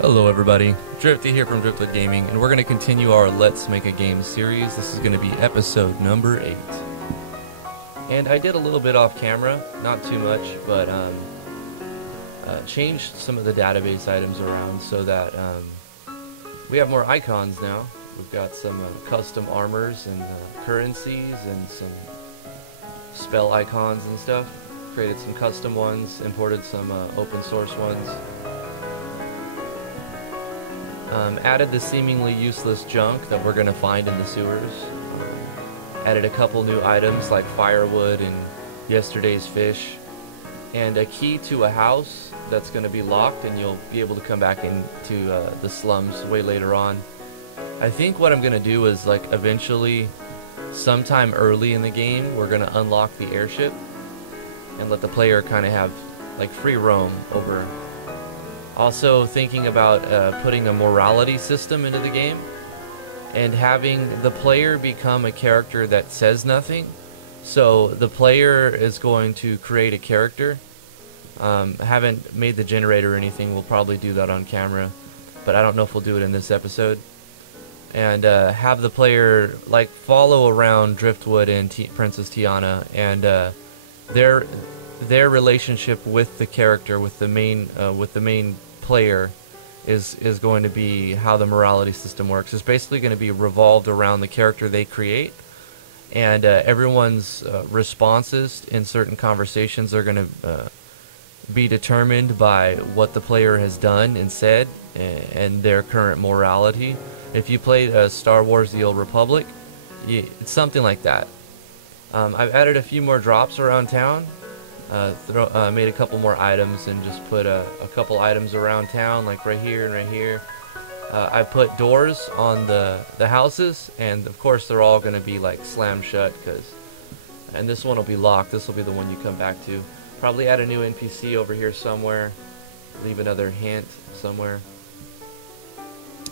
Hello everybody, Drifty here from Driftwood Gaming, and we're going to continue our Let's Make a Game series. This is going to be episode number 8. And I did a little bit off camera, not too much, but changed some of the database items around so that we have more icons now. We've got some custom armors and currencies and some spell icons and stuff. Created some custom ones, imported some open source ones. Added the seemingly useless junk that we're going to find in the sewers. Added a couple new items like firewood and yesterday's fish. And a key to a house that's going to be locked, and you'll be able to come back into the slums way later on. I think what I'm going to do is, like, eventually, sometime early in the game, we're going to unlock the airship and let the player kind of have, like, free roam over. Also thinking about putting a morality system into the game and having the player become a character that says nothing. So the player is going to create a character. Haven't made the generator or anything. We'll probably do that on camera, but I don't know if we'll do it in this episode. And have the player like follow around Driftwood and Princess Tiana, and their relationship with the character, with the main player, is going to be how the morality system works. It's basically going to be revolved around the character they create, and everyone's responses in certain conversations are going to be determined by what the player has done and said and their current morality. If you played Star Wars: The Old Republic, it's something like that. I've added a few more drops around town. Made a couple more items and just put a couple items around town, like right here and right here. I put doors on the houses, and of course they're all going to be like slammed shut, and this one will be locked. This will be the one you come back to. Probably add a new NPC over here somewhere. Leave another hint somewhere.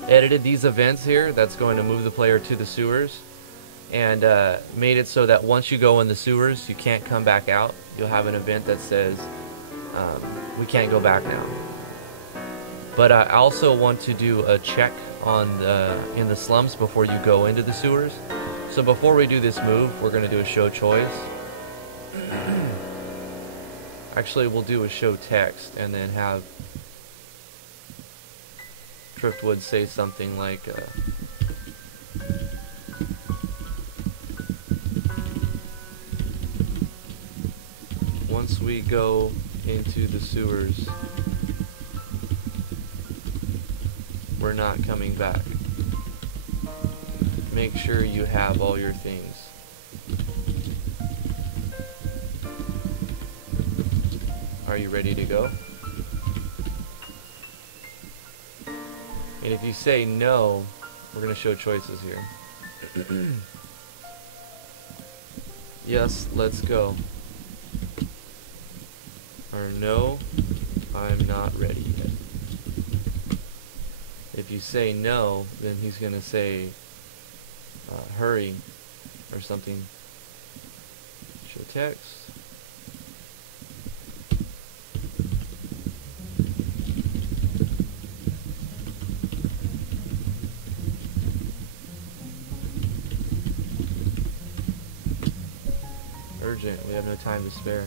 Edited these events here. That's going to move the player to the sewers. And made it so that once you go in the sewers, you can't come back out. You'll have an event that says, we can't go back now. But I also want to do a check on in the slums before you go into the sewers. So before we do this move, we're going to do a show choice. Actually, we'll do a show text and then have Driftwood say something like... once we go into the sewers, we're not coming back. Make sure you have all your things. Are you ready to go? And if you say no, we're going to show choices here. Yes, let's go. Or no, I'm not ready yet. If you say no, then he's going to say hurry or something. Show text. Urgent, we have no time to spare.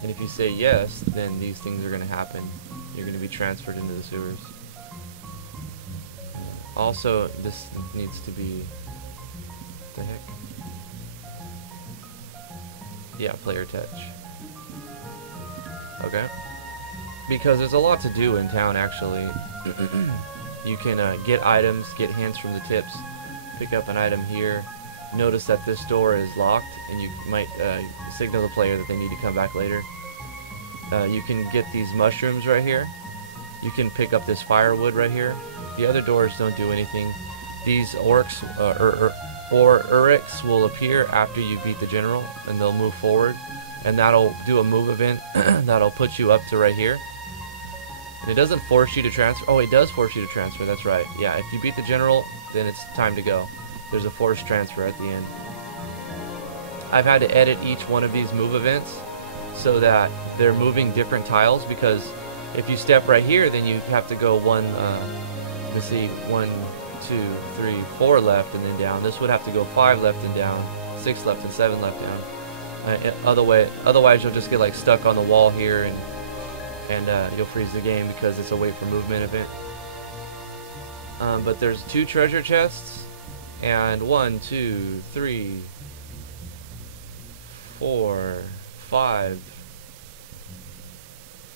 And if you say yes, then these things are going to happen. You're going to be transferred into the sewers. Also, this needs to be... what the heck? Yeah, player touch. Okay. Because there's a lot to do in town, actually. You can get items, get hints from the tips, pick up an item here. Notice that this door is locked, and you might signal the player that they need to come back later. You can get these mushrooms right here. You can pick up this firewood right here. The other doors don't do anything. These orcs or Uruks will appear after you beat the general, and they'll move forward, and that'll do a move event that'll put you up to right here. And it doesn't force you to transfer. Oh, it does force you to transfer. That's right. Yeah, if you beat the general, then it's time to go. There's a forced transfer at the end. I've had to edit each one of these move events so that they're moving different tiles, because if you step right here, then you have to go let's see, 1, 2, 3, 4 left and then down. This would have to go 5 left and down, 6 left and 7 left down. Otherwise you'll just get like stuck on the wall here, and you'll freeze the game because it's a wait for movement event. But there's 2 treasure chests, and 1, 2, 3, 4, 5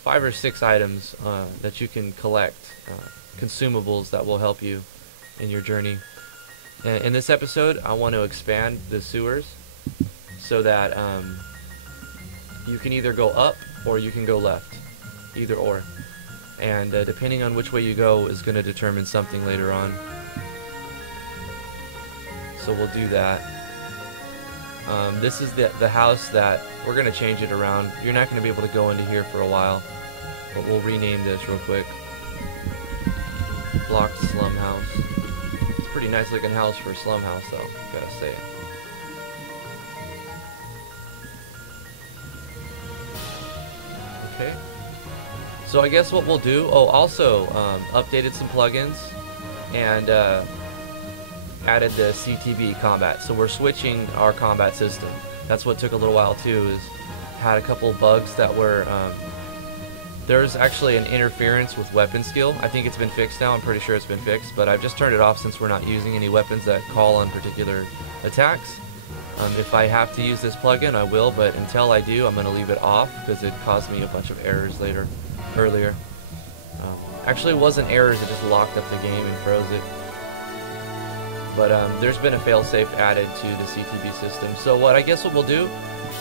or 6 items that you can collect, consumables that will help you in your journey. In this episode, I want to expand the sewers so that you can either go up or you can go left, either or. And depending on which way you go is going to determine something later on. So we'll do that. This is the house that we're going to change it around. You're not going to be able to go into here for a while, but we'll rename this real quick. Blocked Slum House. It's a pretty nice looking house for a slum house though, gotta say. Okay. So I guess what we'll do, also updated some plugins and added the CTB combat. So we're switching our combat system. That's what took a little while too, is had a couple bugs that were, there's actually an interference with weapon skill. I think it's been fixed now, I'm pretty sure it's been fixed, but I've just turned it off since we're not using any weapons that call on particular attacks. If I have to use this plugin, I will, but until I do, I'm going to leave it off because it caused me a bunch of errors earlier. Actually, it wasn't errors, it just locked up the game and froze it. But there's been a failsafe added to the CTB system. So what we'll do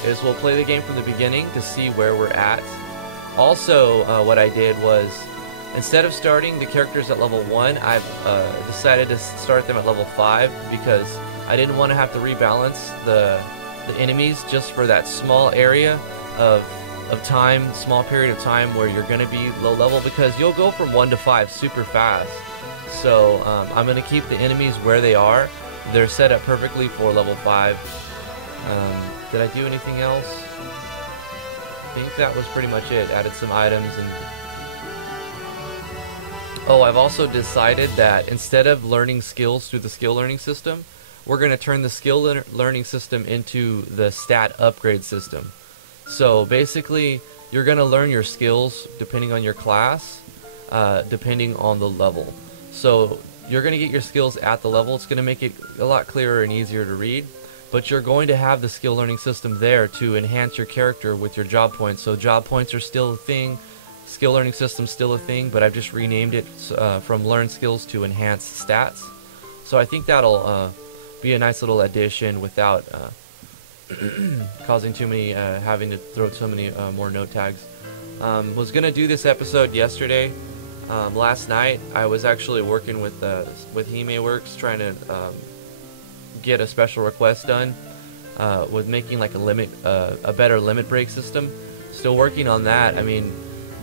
is we'll play the game from the beginning to see where we're at. Also, what I did was, instead of starting the characters at level 1, I've decided to start them at level 5 because I didn't want to have to rebalance the enemies just for that small area of time, small period of time where you're going to be low level, because you'll go from 1 to 5 super fast. So I'm going to keep the enemies where they are. They're set up perfectly for level 5. Did I do anything else? I think that was pretty much it. Added some items and... Oh, I've also decided that instead of learning skills through the skill learning system, we're going to turn the skill learning system into the stat upgrade system. So basically, you're going to learn your skills depending on your class, depending on the level. So you're going to get your skills at the level. It's going to make it a lot clearer and easier to read. But you're going to have the skill learning system there to enhance your character with your job points. So job points are still a thing, skill learning system still a thing, but I've just renamed it from learn skills to enhance stats. So I think that'll be a nice little addition without causing too many, having to throw so many more note tags. Was going to do this episode yesterday. Last night I was actually working with Hime Works trying to get a special request done with making like a better limit break system. Still working on that. I mean,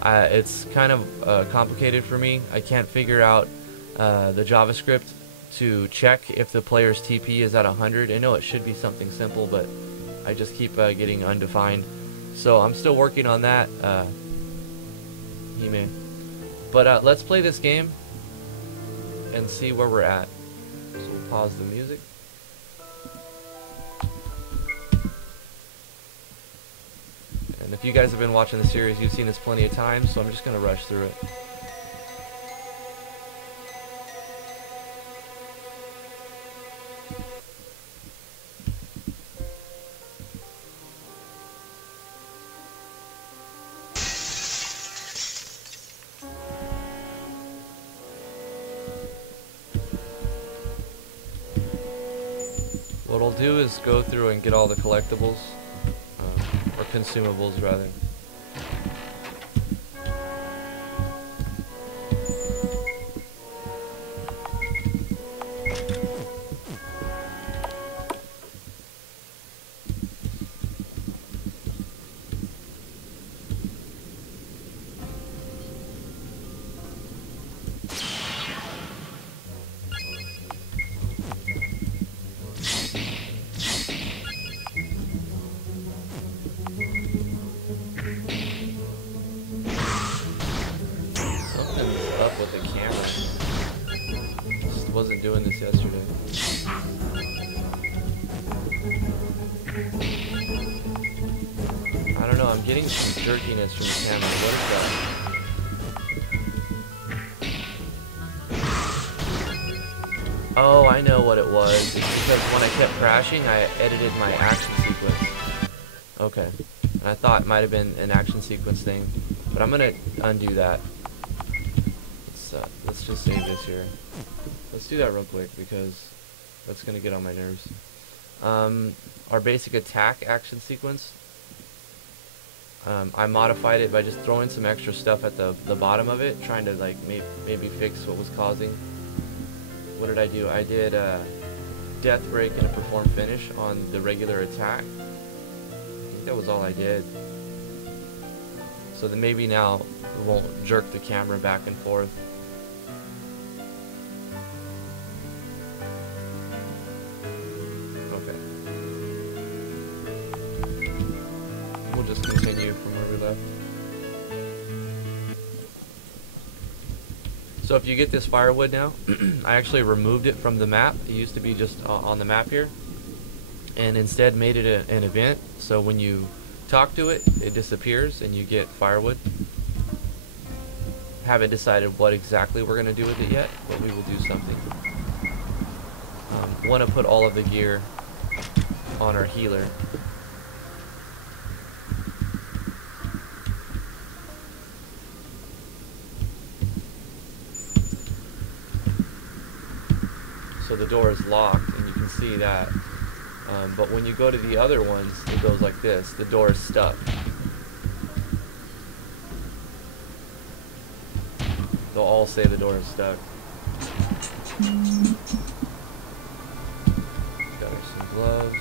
it's kind of complicated for me. I can't figure out the JavaScript to check if the player's TP is at 100. I know it should be something simple, but I just keep getting undefined. So I'm still working on that. Hime. But let's play this game and see where we're at. So we'll pause the music. And if you guys have been watching the series, you've seen this plenty of times, so I'm just going to rush through it. What I'll do is go through and get all the collectibles, or consumables rather. from doing this yesterday. I don't know, I'm getting some jerkiness from the camera. What is that? Oh, I know what it was. It's because when I kept crashing, I edited my action sequence. Okay. I thought it might have been an action sequence thing, but I'm gonna undo that. Let's just save this here. Let's do that real quick because that's gonna get on my nerves. Our basic attack action sequence. I modified it by just throwing some extra stuff at the bottom of it, trying to like maybe fix what was causing. What did I do? I did death break and a perform finish on the regular attack. I think that was all I did. So then maybe now it won't jerk the camera back and forth. Okay. We'll just continue from where we left. So if you get this firewood now, I actually removed it from the map. It used to be just on the map here, and instead made it an event. So when you talk to it, it disappears and you get firewood. Haven't decided what exactly we're going to do with it yet, but we will do something. Want to put all of the gear on our healer. So the door is locked, and you can see that. But when you go to the other ones, it goes like this. The door is stuck. They'll all say the door is stuck. Got some gloves.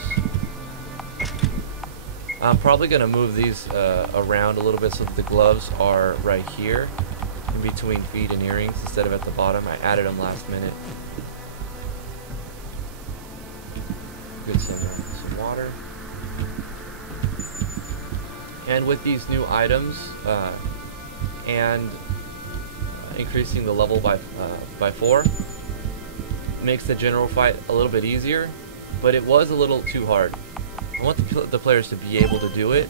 I'm probably going to move these around a little bit so that the gloves are right here, in between feet and earrings, instead of at the bottom. I added them last minute. Good some water. And with these new items and increasing the level by 4 makes the general fight a little bit easier, but it was a little too hard. I want the players to be able to do it.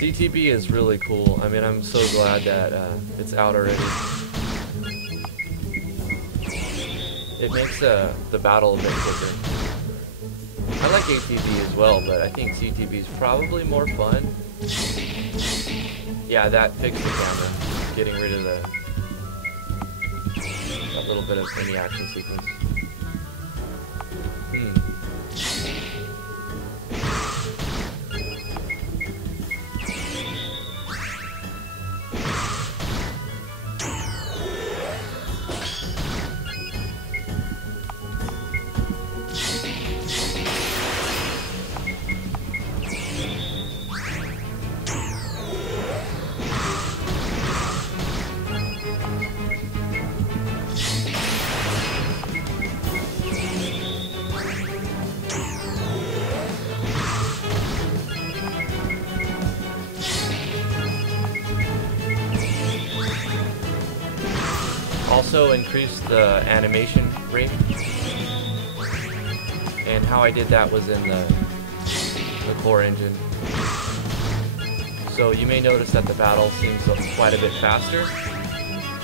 CTB is really cool. I mean, I'm so glad that it's out already. It makes the battle a bit quicker. I like ATB as well, but I think CTB is probably more fun. Yeah, that fixed the camera. Getting rid of that little bit of any action sequence. Also increased the animation rate, and how I did that was in the core engine. So you may notice that the battle seems quite a bit faster.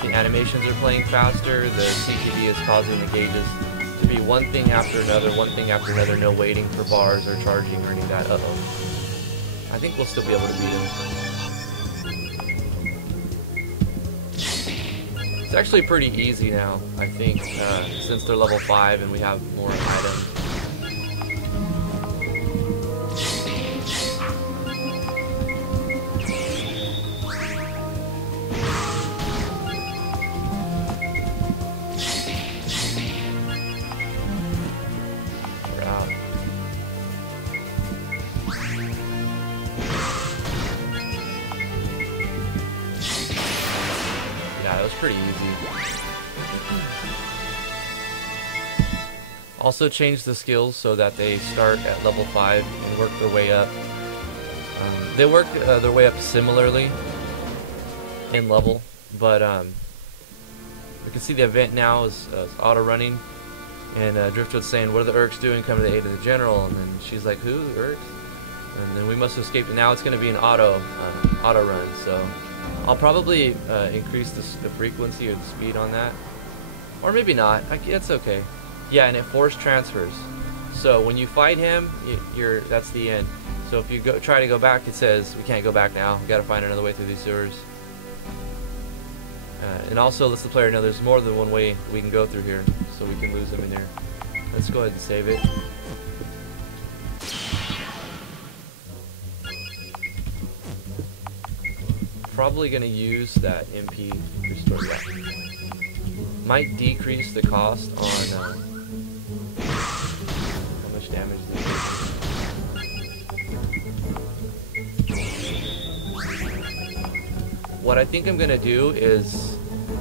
The animations are playing faster, the CTB is causing the gauges to be one thing after another, no waiting for bars or charging or any of that. Uh-oh. I think we'll still be able to beat him. It's actually pretty easy now, I think, since they're level 5 and we have more items. We're out. Yeah, that was pretty easy. Also changed the skills so that they start at level 5 and work their way up. They work their way up similarly in level, but we can see the event now is auto running, and Driftwood's saying, "What are the Urks doing? Come to the aid of the general." And then she's like, "Who? Urks?" And then we must have escaped. Now it's going to be an auto run, so I'll probably increase the frequency or the speed on that, or maybe not. It's okay. Yeah, and it force transfers. So when you fight him, that's the end. So if you try to go back, it says we can't go back now. We got to find another way through these sewers. And also lets the player know there's more than one way we can go through here, so we can lose them in there. Let's go ahead and save it. Probably going to use that MP restore. Yeah. Might decrease the cost on how much damage they do. What I think I'm going to do is,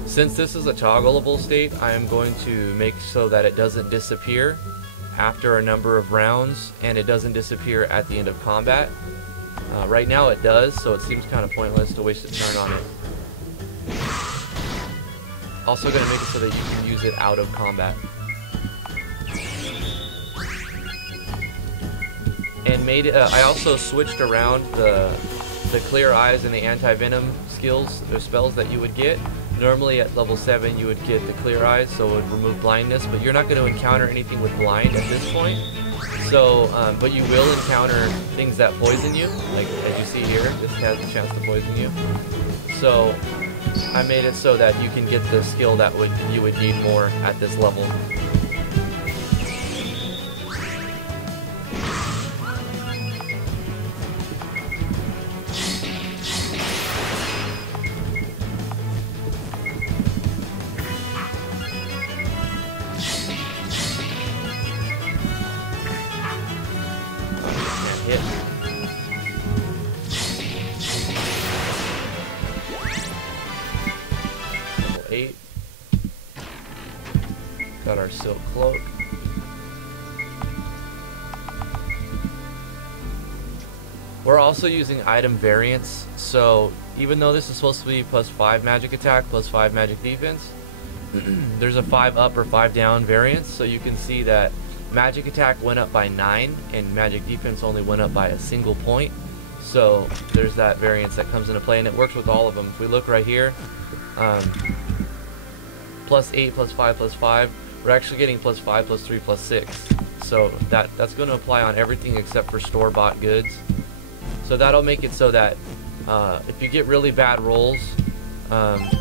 since this is a toggleable state, I am going to make so that it doesn't disappear after a number of rounds, and it doesn't disappear at the end of combat. Right now it does, so it seems kind of pointless to waste a turn on it. Also going to make it so that you can use it out of combat. And I also switched around the clear eyes and the anti-venom skills, or spells that you would get. Normally at level 7 you would get the clear eyes, so it would remove blindness, but you're not going to encounter anything with blind at this point. So, but you will encounter things that poison you, like as you see here, this has a chance to poison you. So I made it so that you can get the skill that you would need more at this level. Hit. Level 8. Got our silk cloak. We're also using item variants, so even though this is supposed to be +5 magic attack, +5 magic defense, there's a 5 up or 5 down variance, so you can see that magic attack went up by 9 and magic defense only went up by a single point. So there's that variance that comes into play, and it works with all of them. If we look right here, +8, +5, +5, we're actually getting +5, +3, +6. So that's going to apply on everything except for store-bought goods. So that'll make it so that if you get really bad rolls,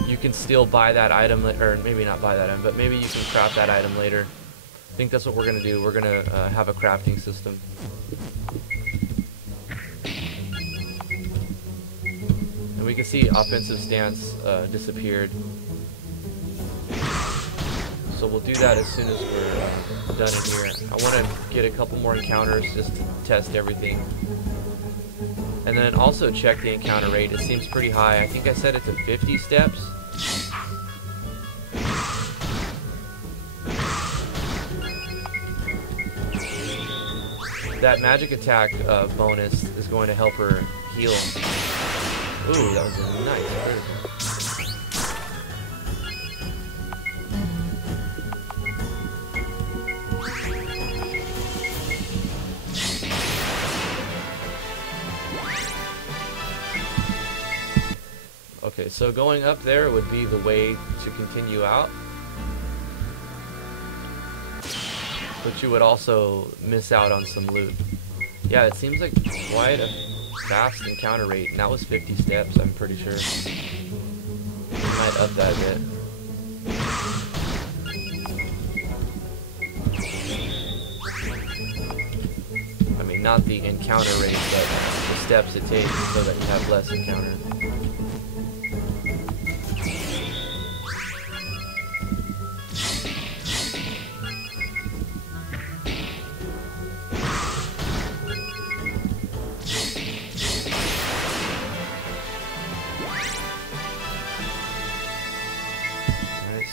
you can still buy that item, or maybe not buy that item, but maybe you can craft that item later. I think that's what we're going to do. We're going to have a crafting system. And we can see offensive stance disappeared. So we'll do that as soon as we're done in here. I want to get a couple more encounters just to test everything. And then also check the encounter rate. It seems pretty high. I think I set it to 50 steps. That magic attack bonus is going to help her heal. Ooh, that was a nice critical. Okay, so going up there would be the way to continue out. But you would also miss out on some loot. Yeah, it seems like quite a fast encounter rate, and that was 50 steps, I'm pretty sure. Might up that a bit. I mean, not the encounter rate, but the steps it takes so that you have less encounter.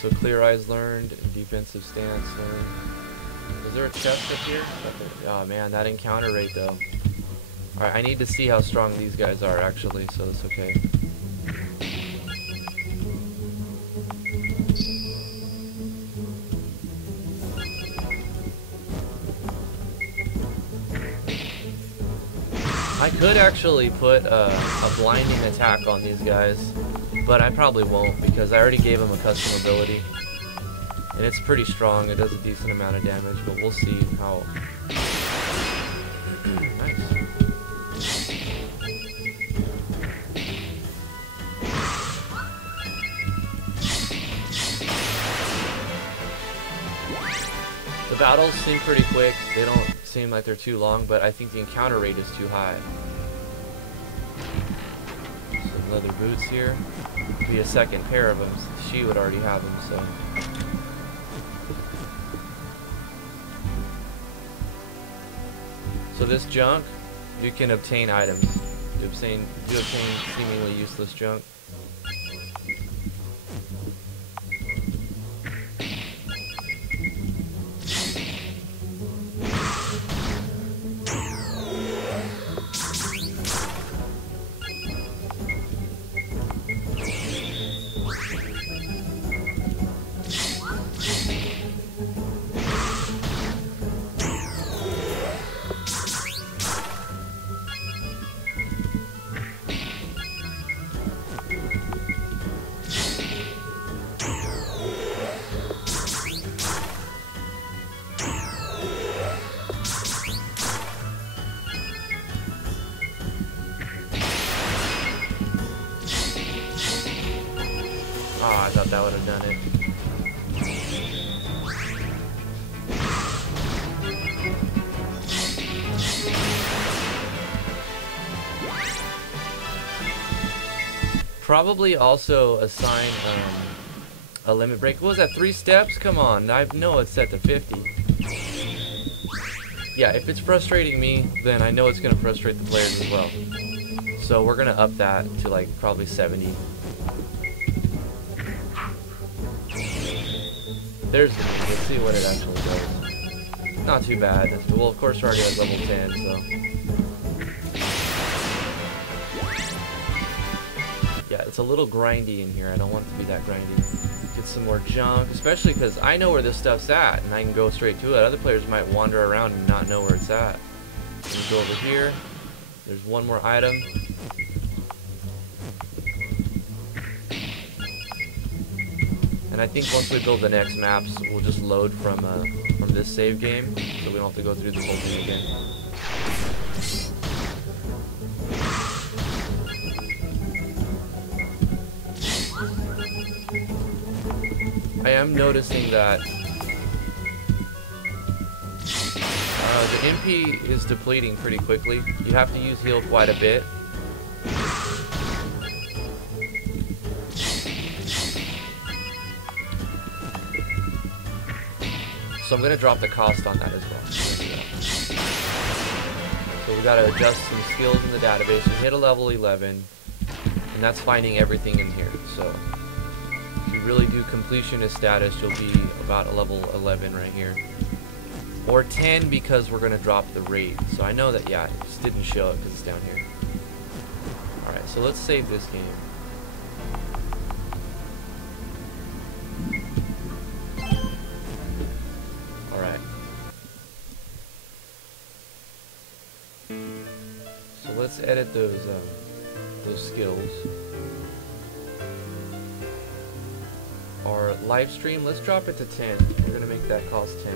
So clear eyes learned, and defensive stance learned. Is there a chest up here? Oh man, that encounter rate though. Alright, I need to see how strong these guys are actually, so it's okay. I could actually put a blinding attack on these guys, but I probably won't because I already gave them a custom ability. And it's pretty strong, it does a decent amount of damage, but we'll see how... Nice. The battles seem pretty quick, they don't seem like they're too long, but I think the encounter rate is too high. Some leather boots here. Be a second pair of them. She would already have them, so... So this junk, you can obtain items. You obtain seemingly useless junk. Oh, I thought that would have done it. Probably also assign a limit break. What was that, 3 steps? Come on, I know it's set to 50. Yeah, if it's frustrating me, then I know it's going to frustrate the players as well. So we're going to up that to like probably 70. There's the move. Let's see what it actually does. Not too bad. Well, of course we're already at level 10, so... Yeah, it's a little grindy in here. I don't want it to be that grindy. Get some more junk, especially because I know where this stuff's at, and I can go straight to it. Other players might wander around and not know where it's at. Let me go over here. There's one more item. And I think once we build the next maps, we'll just load from this save game, so we don't have to go through this whole thing again. I am noticing that the MP is depleting pretty quickly. You have to use heal quite a bit. So I'm going to drop the cost on that as well. So we got to adjust some skills in the database. We hit a level 11, and that's finding everything in here. So if you really do completionist status, you'll be about a level 11 right here. Or 10 because we're going to drop the rate. So I know that, yeah, it just didn't show it because it's down here. Alright, so let's save this game. Let's edit those skills. Our live stream, let's drop it to 10. We're gonna make that cost 10.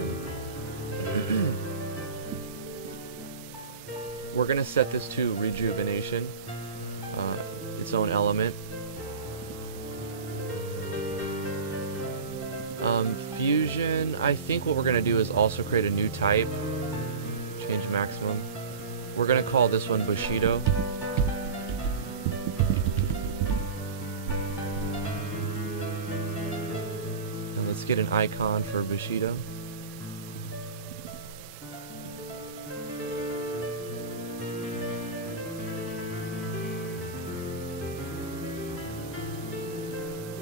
We're gonna set this to rejuvenation, its own element. Fusion, I think what we're gonna do is also create a new type. Change maximum. We're going to call this one Bushido. And let's get an icon for Bushido.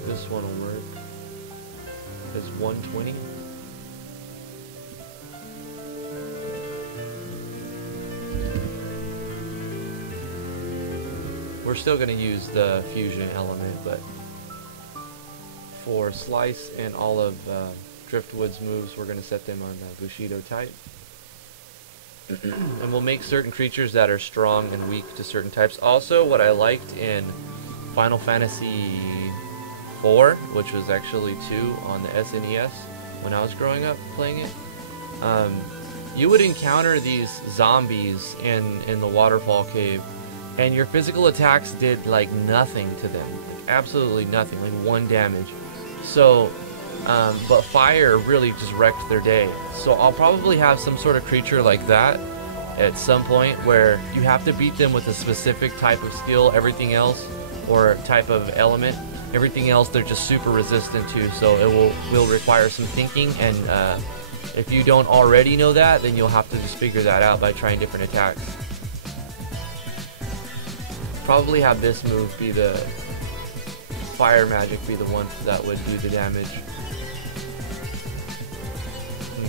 This one will work. It's 120. We're still going to use the fusion element, but for Slice and all of Driftwood's moves, we're going to set them on Bushido type. And we'll make certain creatures that are strong and weak to certain types. Also, what I liked in Final Fantasy IV, which was actually 2 on the SNES when I was growing up playing it, you would encounter these zombies in the waterfall cave, and your physical attacks did like nothing to them, like absolutely nothing, like 1 damage. So but fire really just wrecked their day. So I'll probably have some sort of creature like that at some point where you have to beat them with a specific type of skill. Everything else, or type of element, everything else they're just super resistant to. So it will require some thinking, and if you don't already know that, then you'll have to just figure that out by trying different attacks. Probably have this move be the fire magic, be the one that would do the damage.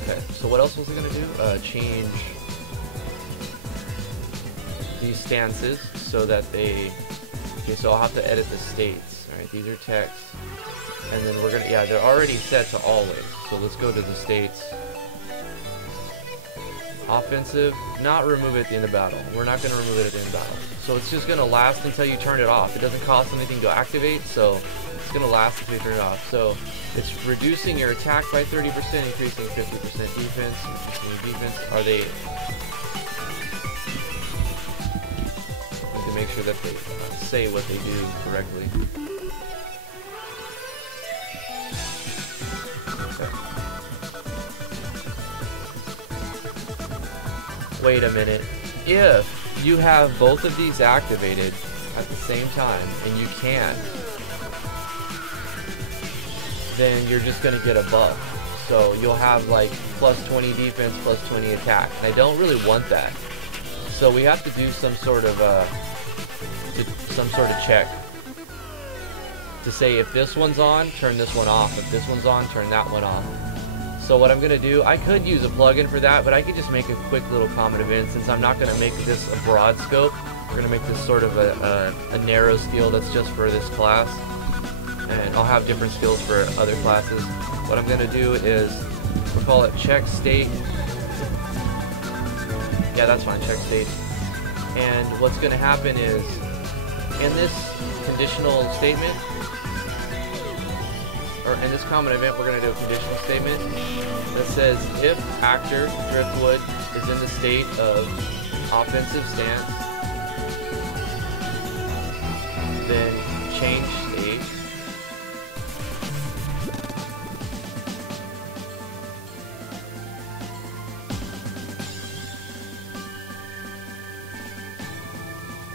Okay, so what else was it going to do? Change these stances so that they... Okay, so I'll have to edit the states. Alright, these are text. And then we're going to... Yeah, they're already set to always. So let's go to the states. Offensive, not remove it at the end of battle. We're not going to remove it at the end of battle. So it's just going to last until you turn it off. It doesn't cost anything to activate, so it's going to last until you turn it off. So it's reducing your attack by 30%, increasing 50% defense, increasing your defense. Are they... to make sure that they say what they do correctly. Okay. Wait a minute. If you have both of these activated at the same time, and you can't, then you're just going to get a buff. So you'll have like plus 20 defense, plus 20 attack. And I don't really want that. So we have to do some sort of check to say if this one's on, turn this one off. If this one's on, turn that one off. So what I'm going to do, I could use a plugin for that, but I could just make a quick little common event. Since I'm not going to make this a broad scope, we're going to make this sort of a narrow skill that's just for this class. And I'll have different skills for other classes. What I'm going to do is, we'll call it check state. Yeah, that's fine, check state. And what's going to happen is, in this conditional statement, or in this common event, we're going to do a conditional statement that says if actor Driftwood is in the state of offensive stance, then change state.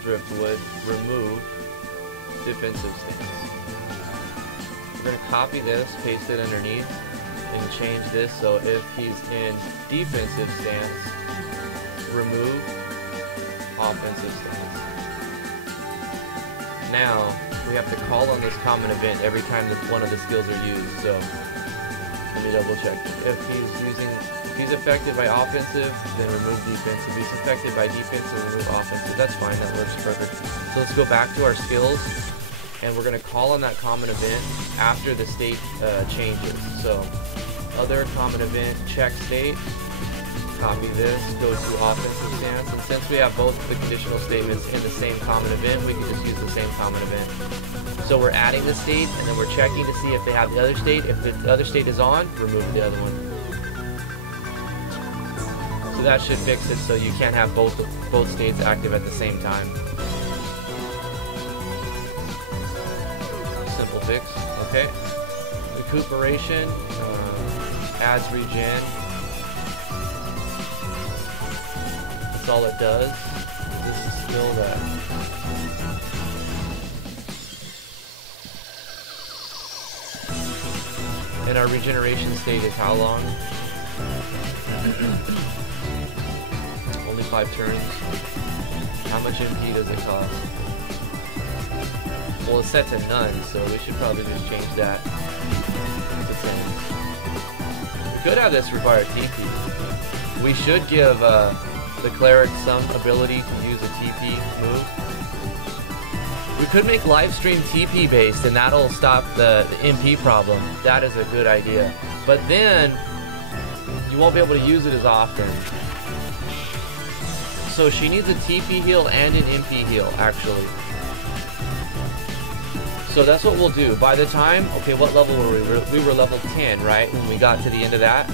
Driftwood, remove defensive stance. We're going to copy this, paste it underneath, and change this so if he's in defensive stance, remove offensive stance. Now, we have to call on this common event every time that one of the skills are used, so let me double check. If he's affected by offensive, then remove defense. If he's affected by defensive, remove offensive. That's fine, that works perfect. So let's go back to our skills, and we're going to call on that common event after the state changes. So, other common event, check state, copy this, go to offensive stance, and since we have both the conditional statements in the same common event, we can just use the same common event. So we're adding the state, and then we're checking to see if they have the other state. If the other state is on, remove the other one. So that should fix it so you can't have both states active at the same time. Simple fix, okay. Recuperation, adds regen. That's all it does. This is still that. And our regeneration state is how long? Only 5 turns. How much MP does it cost? Well, it's set to none, so we should probably just change that to 10. We could have this require TP. We should give the cleric some ability to use a TP move. We could make live stream TP based, and that'll stop the MP problem. That is a good idea. But then you won't be able to use it as often. So she needs a TP heal and an MP heal, actually. So that's what we'll do. By the time, okay, what level were we? We were level 10, right? When we got to the end of that.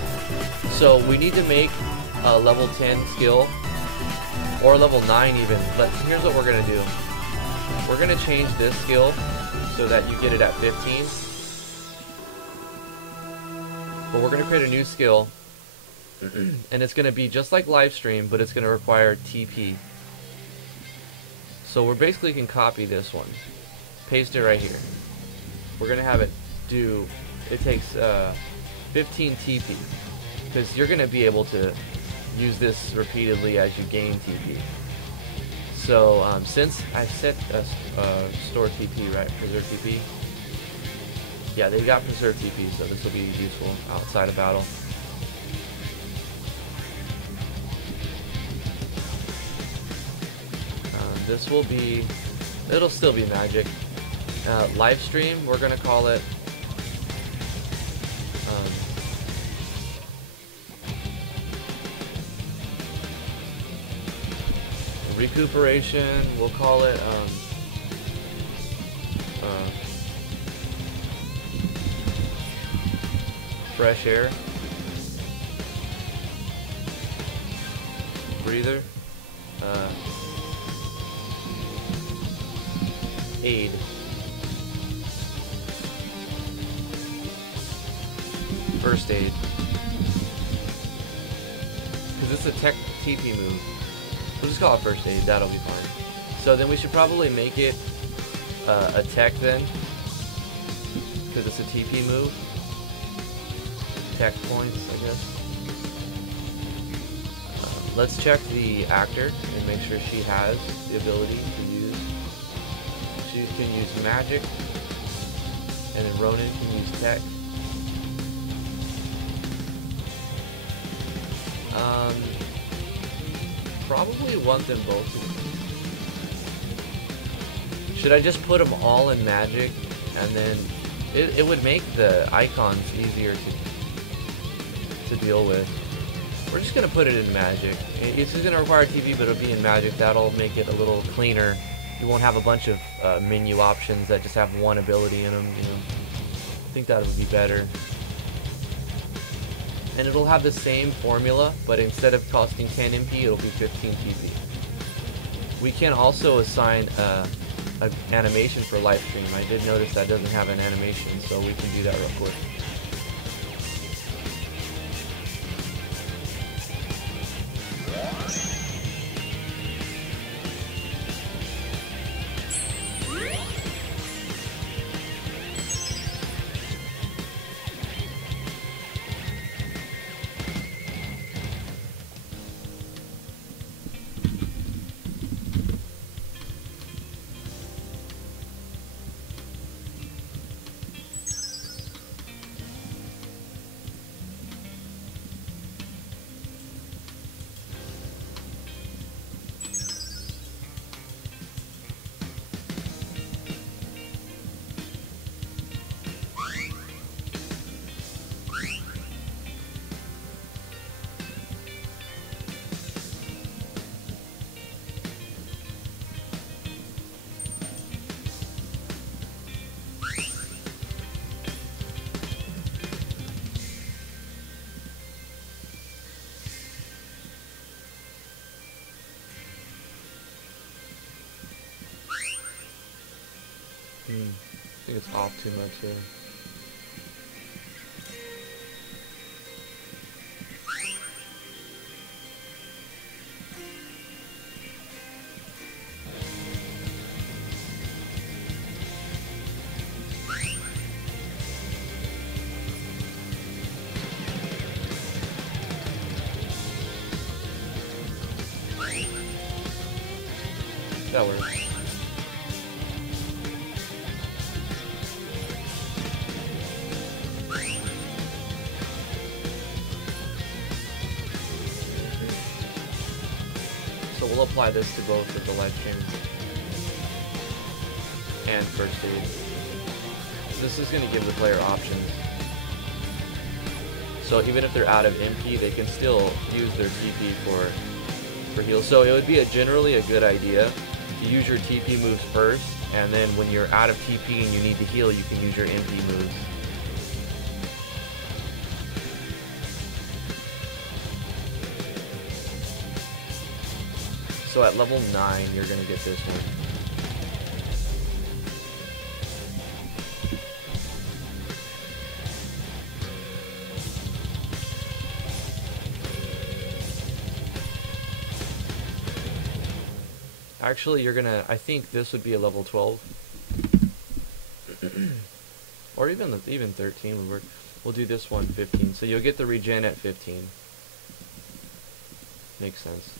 So we need to make a level 10 skill, or level 9 even. But here's what we're gonna do. We're gonna change this skill so that you get it at 15. But we're gonna create a new skill, and it's gonna be just like live stream, but it's gonna require TP. So we're basically can copy this one, paste it right here. We're gonna have it do. It takes 15 TP, because you're gonna be able to use this repeatedly as you gain TP. So since I set store TP, right, preserve TP. Yeah, they got preserve TP, so this will be useful outside of battle. This will be, it'll still be magic. Live stream, we're gonna call it recuperation. We'll call it fresh air, breather, aid, first aid, because it's a tech TP move. We'll just call it first aid, that'll be fine. So then we should probably make it a tech then, because it's a TP move. Tech points, I guess. Let's check the actor and make sure she has the ability to use. She can use magic, and then Ronan can use tech. Probably want them both to. Should I just put them all in magic, and then it would make the icons easier to deal with. We're just gonna put it in magic. It's just gonna require TV, but it'll be in magic. That'll make it a little cleaner. You won't have a bunch of menu options that just have one ability in them. You know, I think that would be better. And it'll have the same formula, but instead of costing 10 MP, it'll be 15 TP. We can also assign an animation for live stream. I did notice that doesn't have an animation, so we can do that real quick. I think it's off too much here. That works. So we'll apply this to both of the live streams. and first aid. So this is going to give the player options. So even if they're out of MP, they can still use their TP for heals. So it would be generally a good idea to use your TP moves first, and then when you're out of TP and you need to heal, you can use your MP moves. So at level 9, you're going to get this one. Actually, you're gonna, I think this would be a level 12. Or even 13 would work. We'll do this one 15. So you'll get the regen at 15. Makes sense.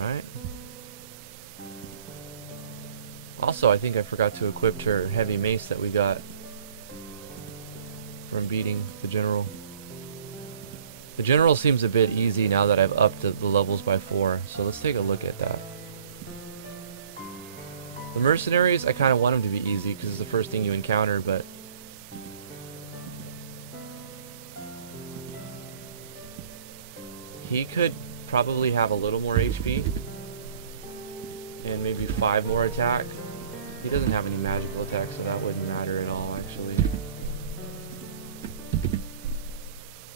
Alright. Also, I think I forgot to equip her heavy mace that we got from beating the general. The general seems a bit easy now that I've upped the levels by 4, so let's take a look at that. The mercenaries, I kind of want them to be easy because it's the first thing you encounter, but he could probably have a little more HP and maybe 5 more attack. He doesn't have any magical attacks, so that wouldn't matter at all, actually.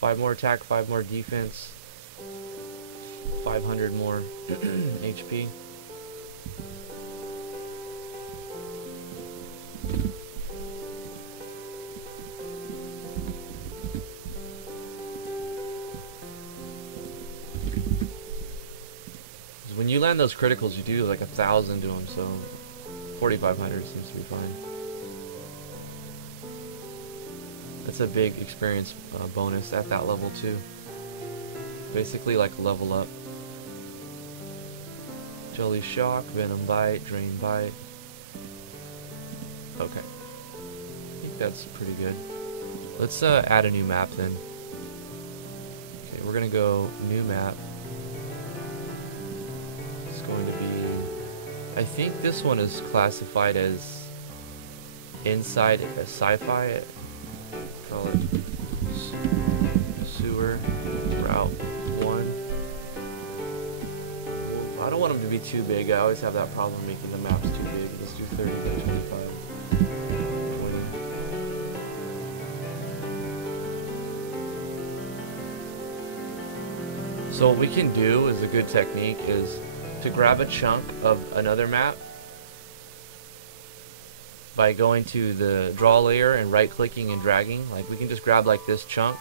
5 more attack, 5 more defense, 500 more HP. When you land those criticals, you do like 1,000 to them, so 4,500 seems to be fine. That's a big experience bonus at that level too. Basically like level up. Jelly Shock, Venom Bite, Drain Bite. Okay. I think that's pretty good. Let's add a new map then. Okay, we're gonna go new map. It's going to be, I think this one is classified as inside a sci-fi. Call it sewer route 1. I don't want them to be too big. I always have that problem making the maps too big. Let's do 30 by 25. 20. So what we can do is a good technique is to grab a chunk of another map by going to the draw layer and right clicking and dragging. Like we can just grab like this chunk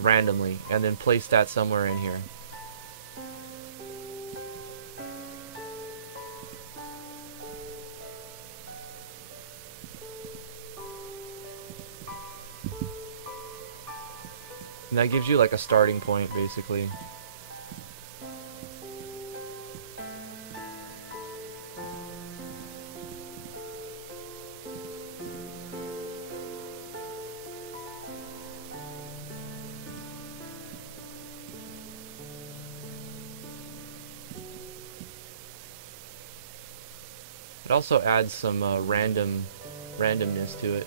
randomly and then place that somewhere in here. And that gives you like a starting point basically. It also adds some randomness to it.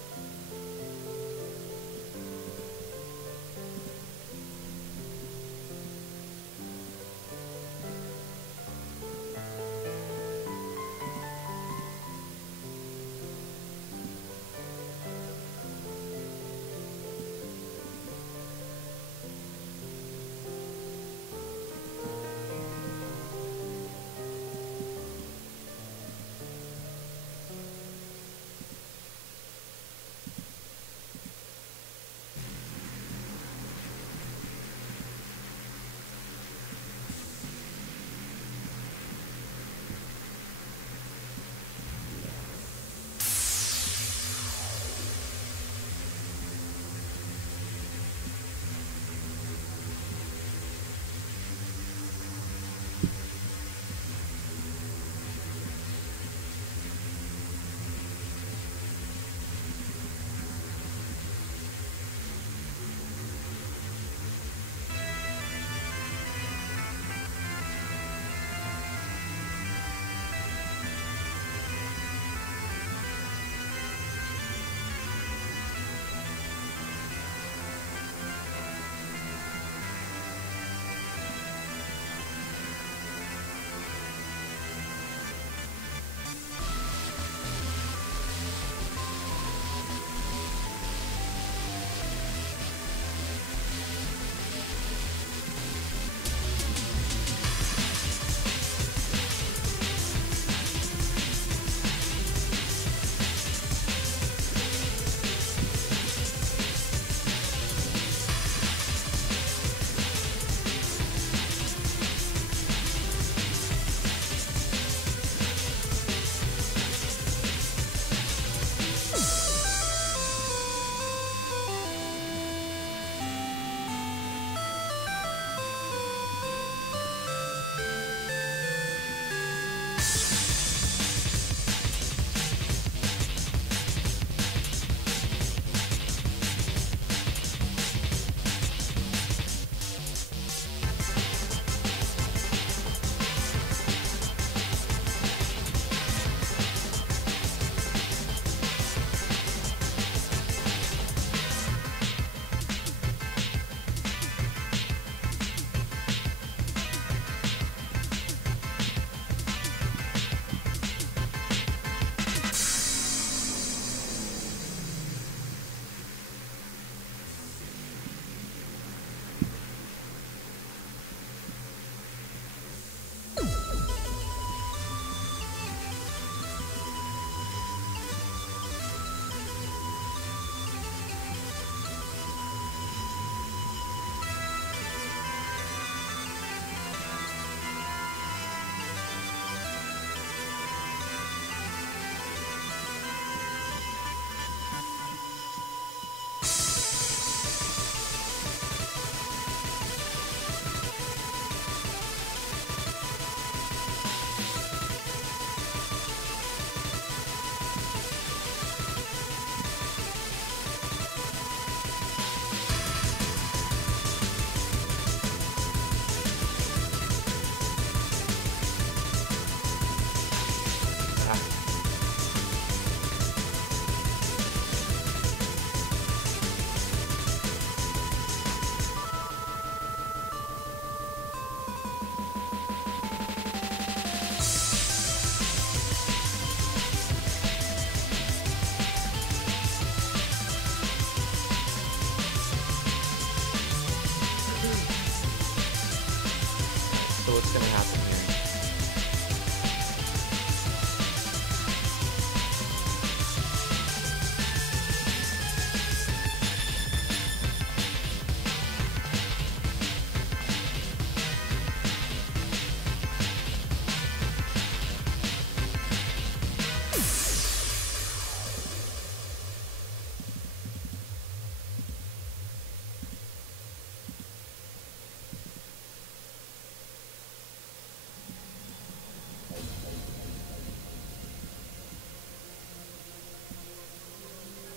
So what's going to happen here?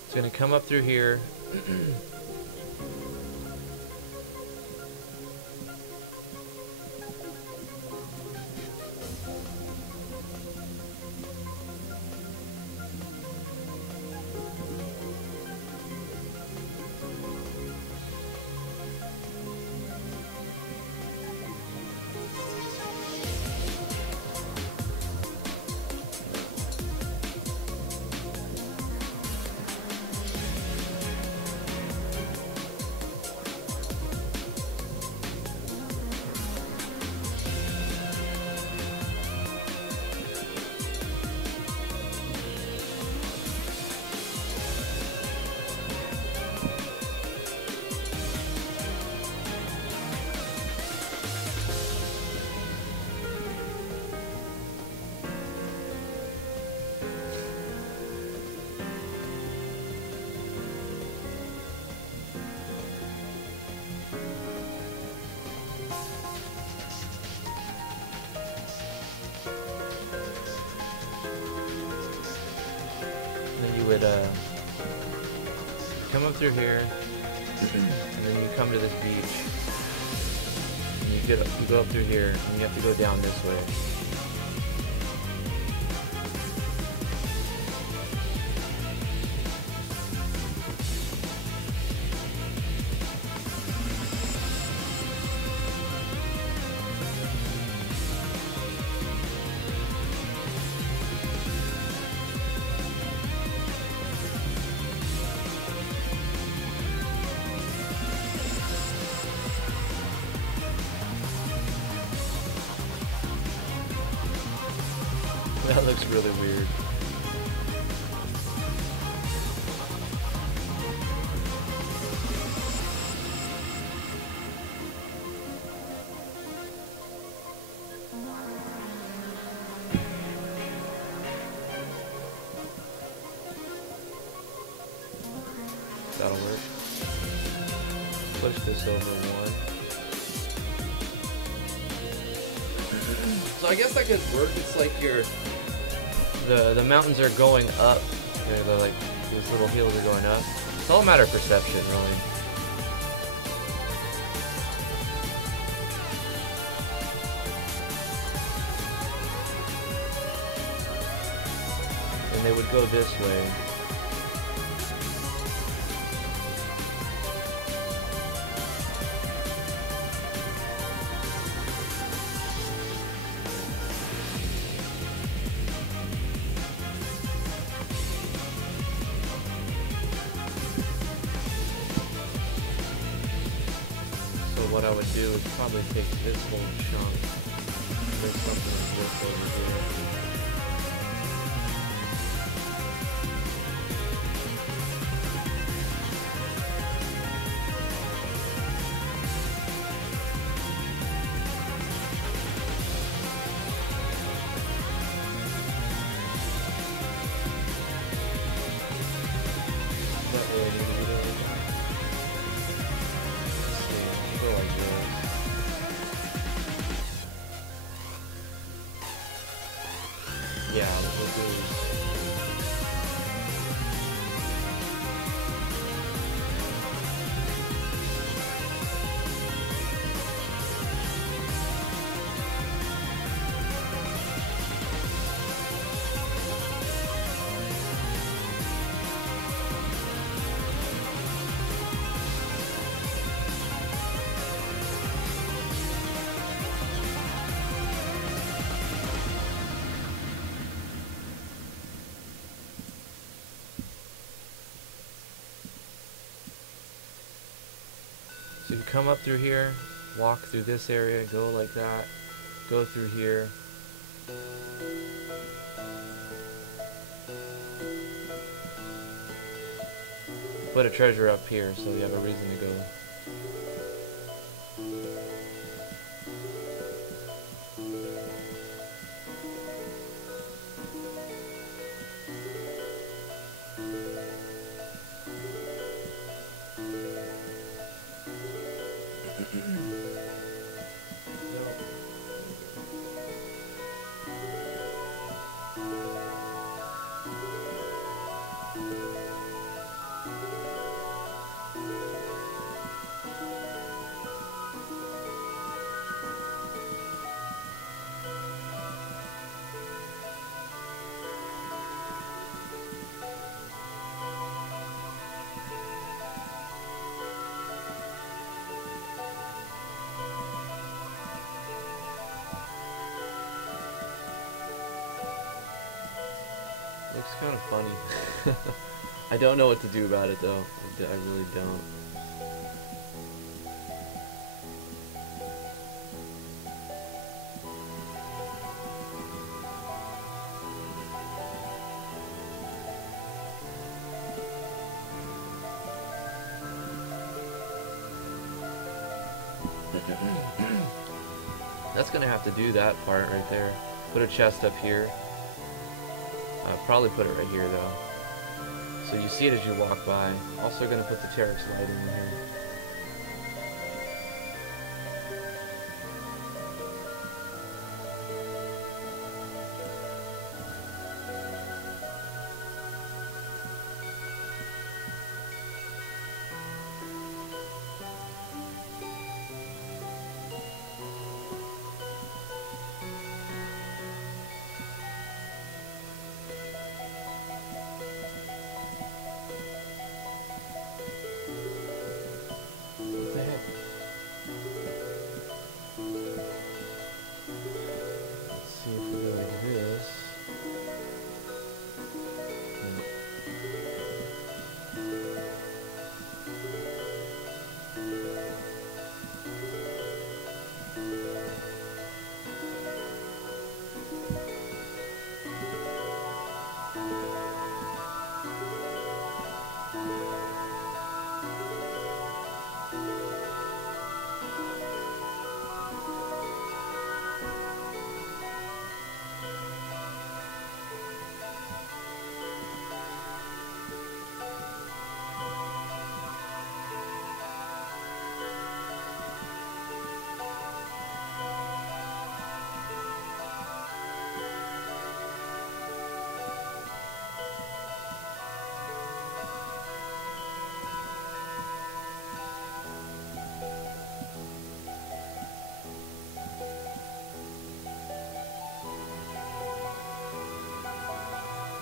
It's going to come up through here. Would come up through here, and then you come to this beach, and you go up through here, and you have to go down this way. That looks really weird. That'll work. Push this over one. So I guess that could work. It's like the mountains are going up. They're like, these little hills are going up. It's all a matter of perception, really. And they would go this way. What I would do is probably take this whole chunk, there's something to work over here. Not really need to be doing that. Yeah, we'll do. So you come up through here, walk through this area, go like that, Go through here. Put a treasure up here so you have a reason to go. Looks kind of funny. I don't know what to do about it though. I really don't. That's gonna have to do that part right there. Put a chest up here. Probably put it right here though, so you see it as you walk by. Also gonna put the Terex lighting in here.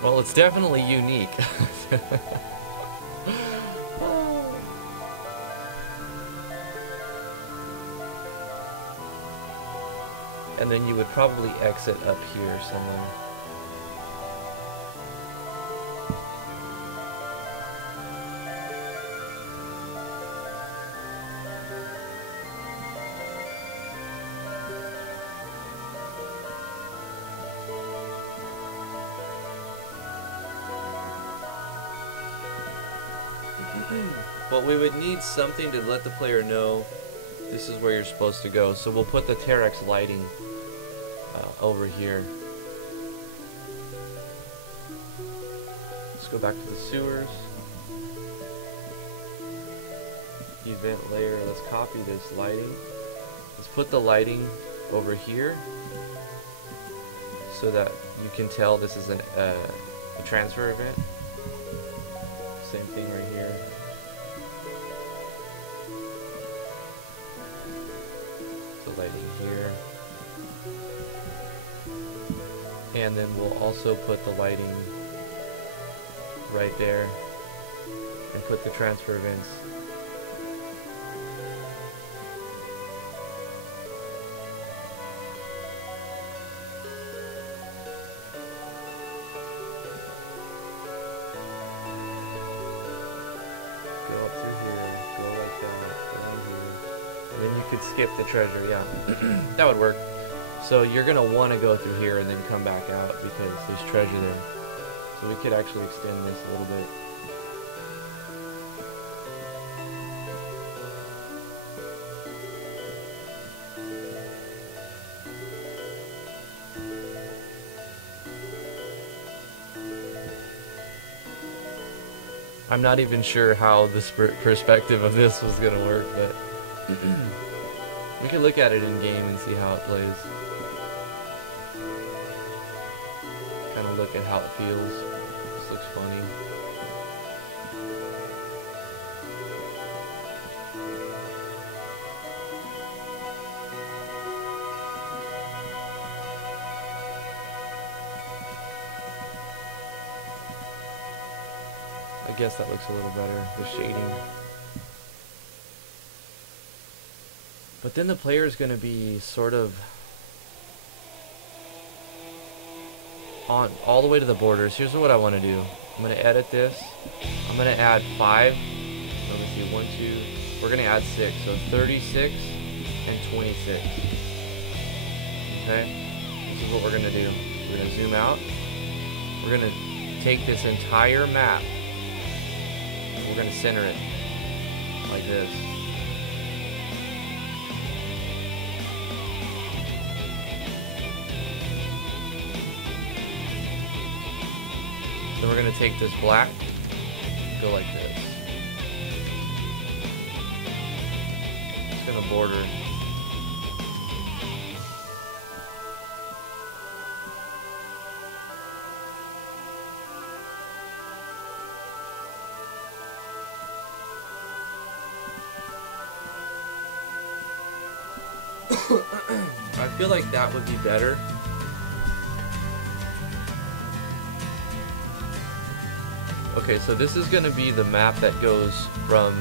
Well, it's definitely unique. And then you would probably exit up here somewhere. But we would need something to let the player know this is where you're supposed to go. So we'll put the Terex lighting over here. Let's go back to the sewers. Event layer, let's copy this lighting. Let's put the lighting over here so that you can tell this is a transfer event. Same thing right here. The lighting here. And then we'll also put the lighting right there and put the transfer events. Go up through here, go like that, go in here. And then you could skip the treasure, yeah. That would work. So you're gonna want to go through here and then come back out because there's treasure there. So we could actually extend this a little bit. I'm not even sure how this perspective of this was gonna work, but we can look at it in game and see how it plays. Kind of look at how it feels. This looks funny. I guess that looks a little better, the shading. But then the player is going to be sort of on all the way to the borders. Here's what I want to do. I'm going to edit this. I'm going to add 5. Let me see, 1, 2. We're going to add 6. So 36 and 26. Okay? This is what we're going to do. We're going to zoom out. We're going to take this entire map. We're going to center it like this. Then we're going to take this black, go like this. It's going to border. I feel like that would be better. Okay, so this is going to be the map that goes from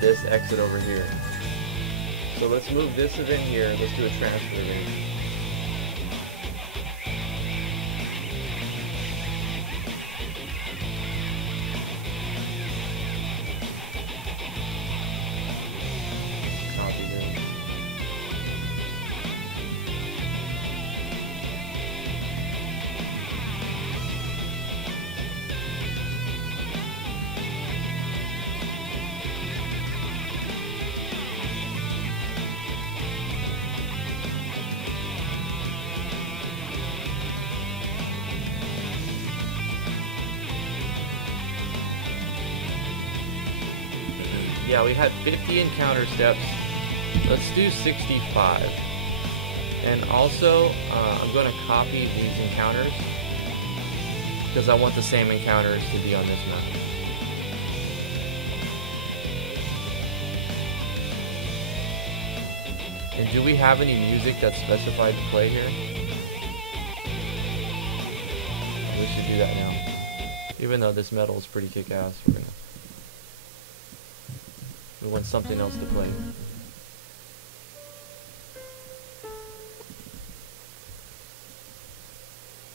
this exit over here. So let's move this event here. Let's do a transfer event. Yeah, we had 50 encounter steps. Let's do 65. And also, I'm going to copy these encounters because I want the same encounters to be on this map. And do we have any music that's specified to play here? We should do that now. Even though this metal is pretty kick-ass, we want something else to play.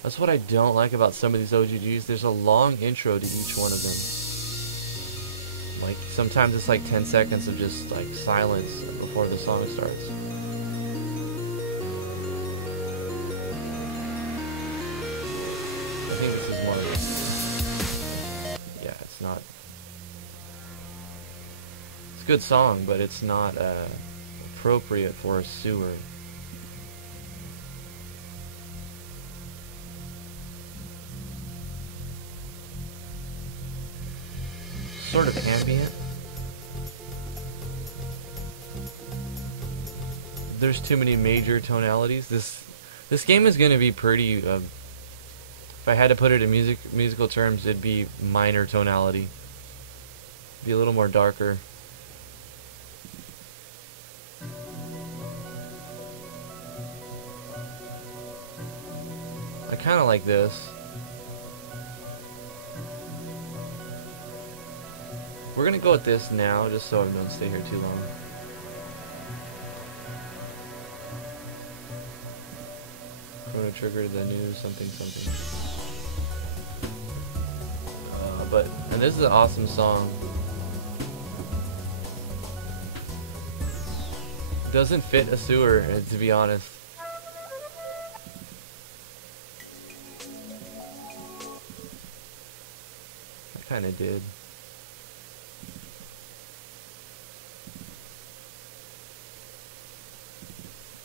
That's what I don't like about some of these OGGs. There's a long intro to each one of them. Like, sometimes it's like 10 seconds of just like silence before the song starts. I think this is more. Yeah, it's not. It's a good song, but it's not appropriate for a sewer. Sort of ambient. There's too many major tonalities. This game is going to be pretty. If I had to put it in musical terms, it'd be minor tonality. Be a little more darker. I kind of like this. We're gonna go with this now, just so I don't stay here too long. I'm gonna trigger the new something. And this is an awesome song. Doesn't fit a sewer, to be honest. I kind of did.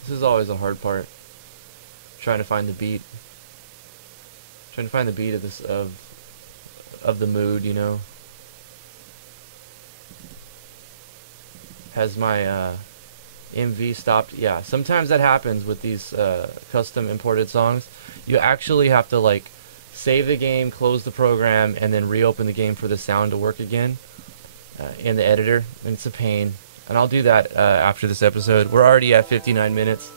This is always a hard part. Trying to find the beat. Trying to find the beat of this of the mood, you know. Has my MV stopped? Yeah, sometimes that happens with these custom imported songs. You actually have to like save the game, close the program, and then reopen the game for the sound to work again in the editor. And it's a pain. And I'll do that after this episode. We're already at 59 minutes.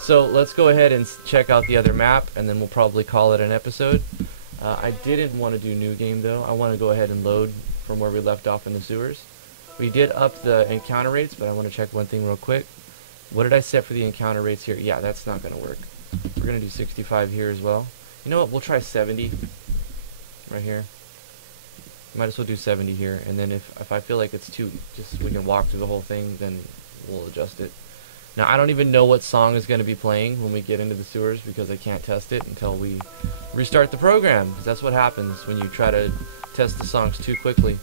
So let's go ahead and check out the other map, and then we'll probably call it an episode. I didn't want to do new game, though. I want to go ahead and load from where we left off in the sewers. We did up the encounter rates, but I want to check one thing real quick. What did I set for the encounter rates here? Yeah, that's not going to work. We're going to do 65 here as well. You know what? We'll try 70 right here. Might as well do 70 here, and then if I feel like it's too, just we can walk through the whole thing, then we'll adjust it. Now, I don't even know what song is going to be playing when we get into the sewers because I can't test it until we restart the program, because that's what happens when you try to test the songs too quickly.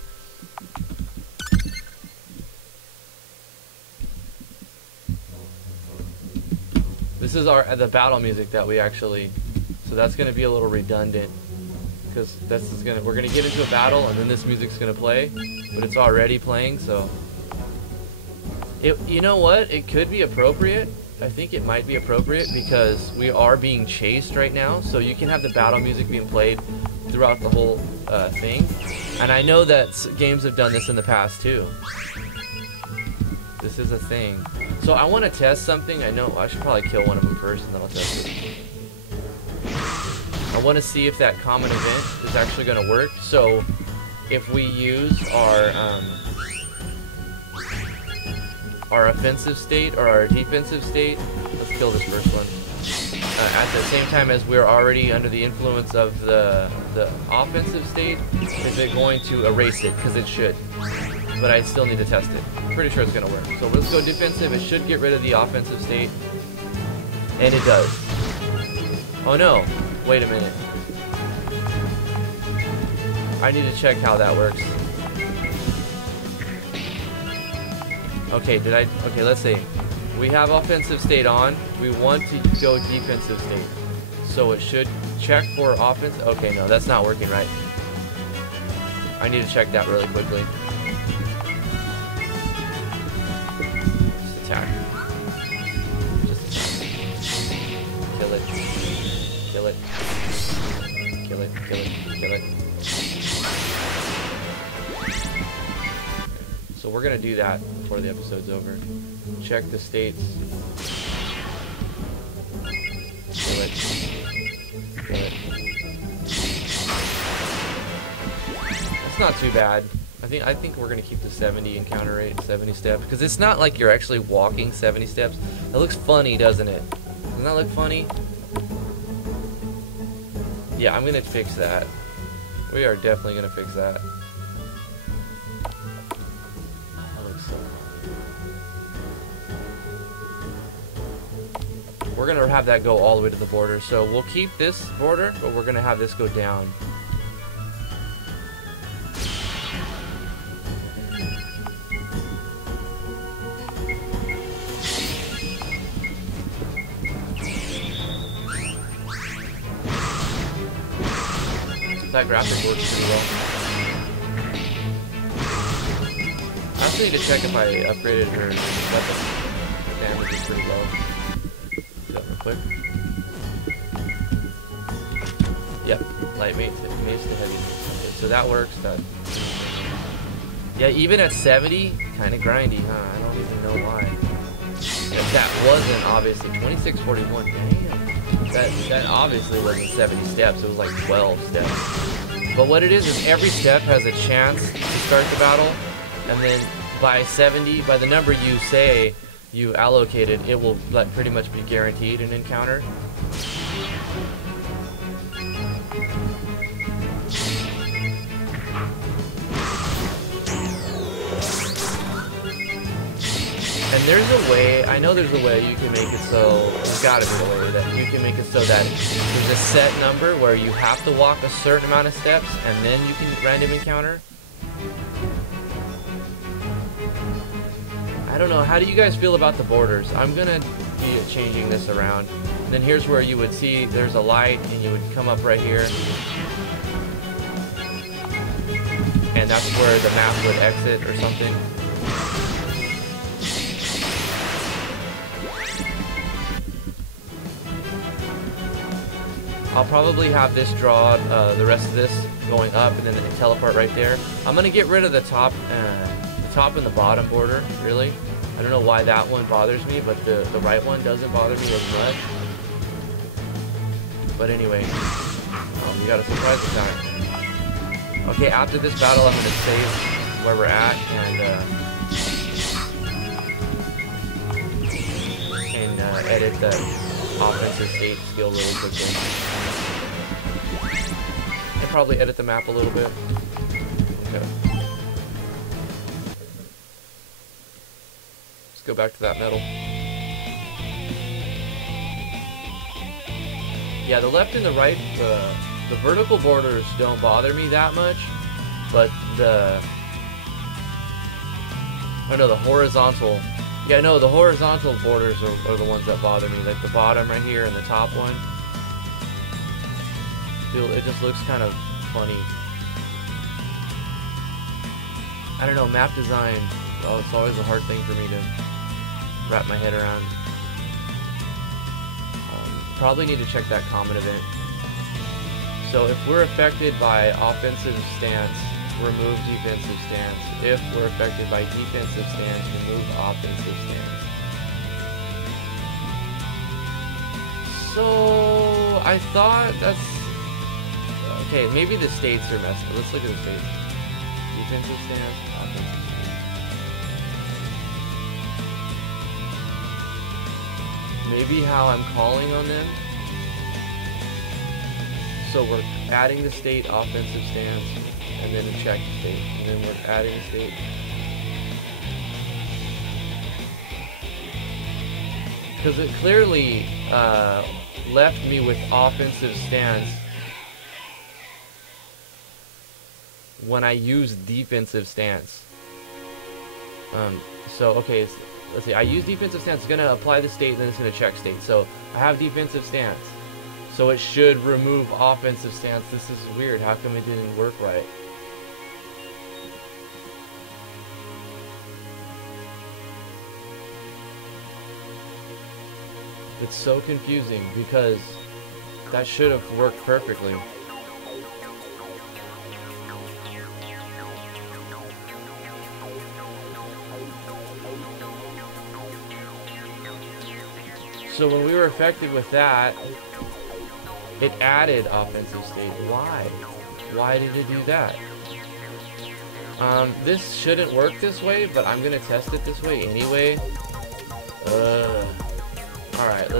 This is the battle music that we actually, so that's going to be a little redundant. Because we're gonna get into a battle and then this music's gonna play, but it's already playing. So you know what? It could be appropriate. I think it might be appropriate because we are being chased right now. So you can have the battle music being played throughout the whole thing. And I know that games have done this in the past too. This is a thing. So I want to test something. I know I should probably kill one of them first and then I'll test it. I want to see if that common event is actually going to work. So if we use our offensive state or our defensive state, let's kill this first one. At the same time as we're already under the influence of the offensive state, is it going to erase it? Because it should. But I still need to test it. I'm pretty sure it's going to work. So let's go defensive. It should get rid of the offensive state. And it does. Oh no. Wait a minute. I need to check how that works. Okay, okay, let's see. We have offensive state on. We want to go defensive state. So it should check for offense. Okay, no, that's not working right. I need to check that really quickly. Just attack. Just attack. Kill it. Kill it. Kill it, kill it, kill it. So we're gonna do that before the episode's over. Check the states. Kill it. Kill it. That's not too bad. I think we're gonna keep the 70 encounter rate, 70 steps, because it's not like you're actually walking 70 steps. It looks funny, doesn't it? Doesn't that look funny? Yeah, I'm gonna fix that. We are definitely gonna fix that. That looks so fun. We're gonna have that go all the way to the border. So we'll keep this border, but we're gonna have this go down. That graphic works pretty well. I also need to check if I upgraded her weapon. The damage is pretty low. Do that real quick. Yep, light mace to heavy. Okay, so that works. Yeah, even at 70, kind of grindy, huh? I don't even know why. That wasn't obviously 2641. Damn. That obviously wasn't 70 steps, it was like 12 steps. But what it is every step has a chance to start the battle, and then by 70, by the number you say you allocated, it will pretty much be guaranteed an encounter. And there's a way, I know there's a way you can make it so, there's gotta be a way that you can make it so that there's a set number where you have to walk a certain amount of steps and then you can random encounter. I don't know, how do you guys feel about the borders? I'm gonna be changing this around. And then here's where you would see there's a light and you would come up right here. And that's where the map would exit or something. I'll probably have this draw, the rest of this going up and then teleport right there. I'm gonna get rid of the top and the bottom border, really. I don't know why that one bothers me, but the right one doesn't bother me as much. But anyway, we got a surprise attack. Okay, after this battle, I'm gonna save where we're at and edit the offensive state skill really quickly. And probably edit the map a little bit. Okay. Let's go back to that metal. Yeah, the left and the right, the vertical borders don't bother me that much, but the horizontal. Yeah, no, the horizontal borders are the ones that bother me, like the bottom right here and the top one. It just looks kind of funny. I don't know, map design, well, it's always a hard thing for me to wrap my head around. Probably need to check that common event. So if we're affected by offensive stance, remove defensive stance. If we're affected by defensive stance, remove offensive stance. So I thought that's okay. Maybe the states are messed up. Let's look at the states. Defensive stance, offensive stance. Maybe how I'm calling on them. So we're adding the state offensive stance. And then a check state, and then we're adding a state. Because it clearly left me with offensive stance when I use defensive stance. So okay, let's see. I use defensive stance. It's gonna apply the state, and then it's gonna check state. So I have defensive stance. So it should remove offensive stance. This is weird. How come it didn't work right? It's so confusing because that should have worked perfectly. So when we were affected with that, it added offensive state. Why? Why did it do that? This shouldn't work this way, but I'm gonna test it this way anyway. Alright,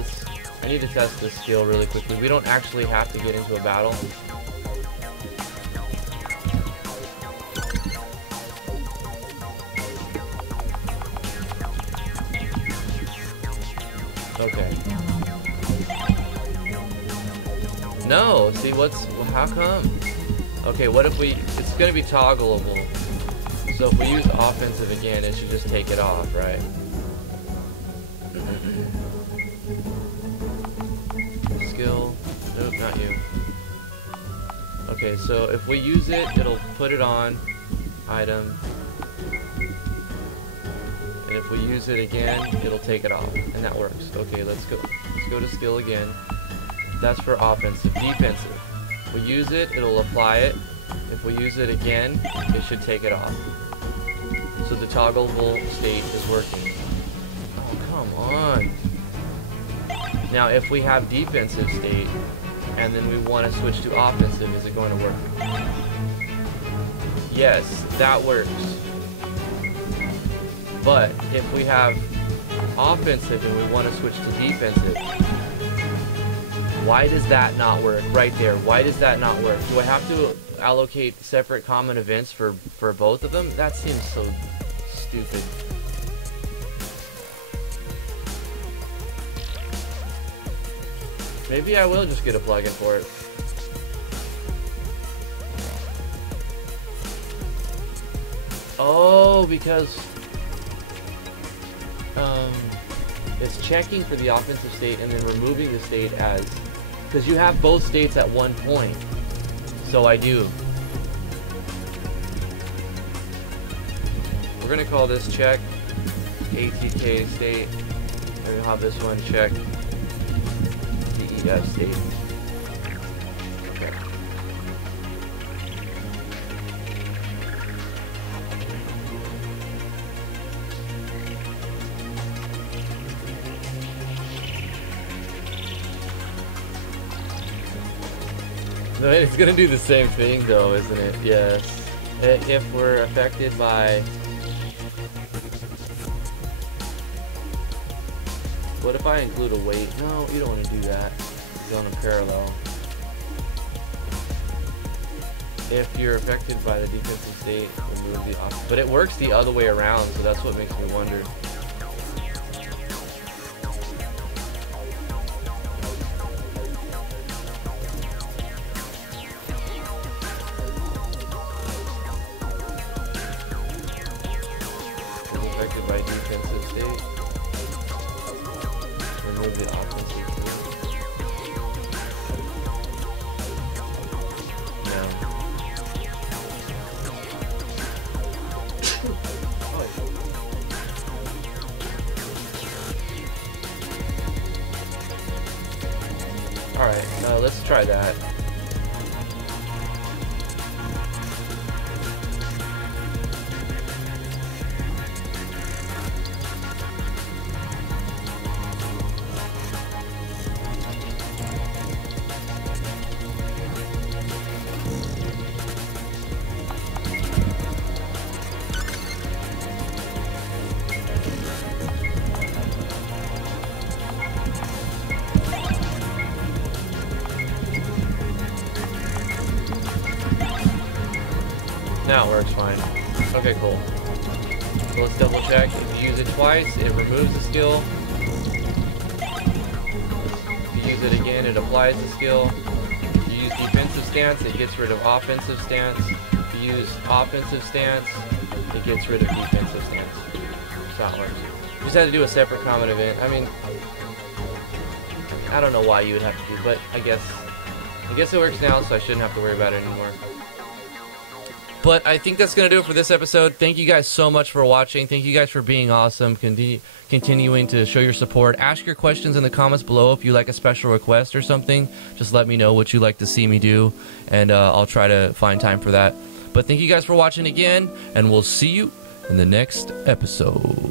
I need to test this skill really quickly. We don't actually have to get into a battle. Okay. No, see how come? Okay, what if it's gonna be toggleable. So if we use offensive again, it should just take it off, right? Skill, nope, not you. Okay, so if we use it, it'll put it on, item. And if we use it again, it'll take it off, and that works. Okay, let's go to skill again. That's for offensive. Defensive. If we use it, it'll apply it. If we use it again, it should take it off. So the toggleable state is working. Oh, come on. Now, if we have defensive state, and then we want to switch to offensive, is it going to work? Yes, that works. But if we have offensive and we want to switch to defensive, why does that not work? Right there, why does that not work? Do I have to allocate separate common events for both of them? That seems so stupid. Maybe I will just get a plugin for it. Oh, because it's checking for the offensive state and then removing the state as, because you have both states at one point. So I do. We're gonna call this check ATK state, and we'll have this one check DEF state. Okay. It's gonna do the same thing though, isn't it? Yes. If we're affected by... What if I include a weight? No, you don't want to do that. You're on a parallel. If you're affected by the defensive state, remove the offensive. But it works the other way around, so that's what makes me wonder. Affected by defensive state. Remove the offensive state. No. Alright, let's try that. Now it works fine. Okay, cool. So let's double check. If you use it twice, it removes the skill. If you use it again, it applies the skill. If you use defensive stance, it gets rid of offensive stance. If you use offensive stance, it gets rid of defensive stance. That's how it works. You just had to do a separate common event. I mean, I don't know why you would have to do, but I guess it works now, so I shouldn't have to worry about it anymore. But I think that's going to do it for this episode. Thank you guys so much for watching. Thank you guys for being awesome, continuing to show your support. Ask your questions in the comments below if you like a special request or something. Just let me know what you'd like to see me do, and I'll try to find time for that. But thank you guys for watching again, and we'll see you in the next episode.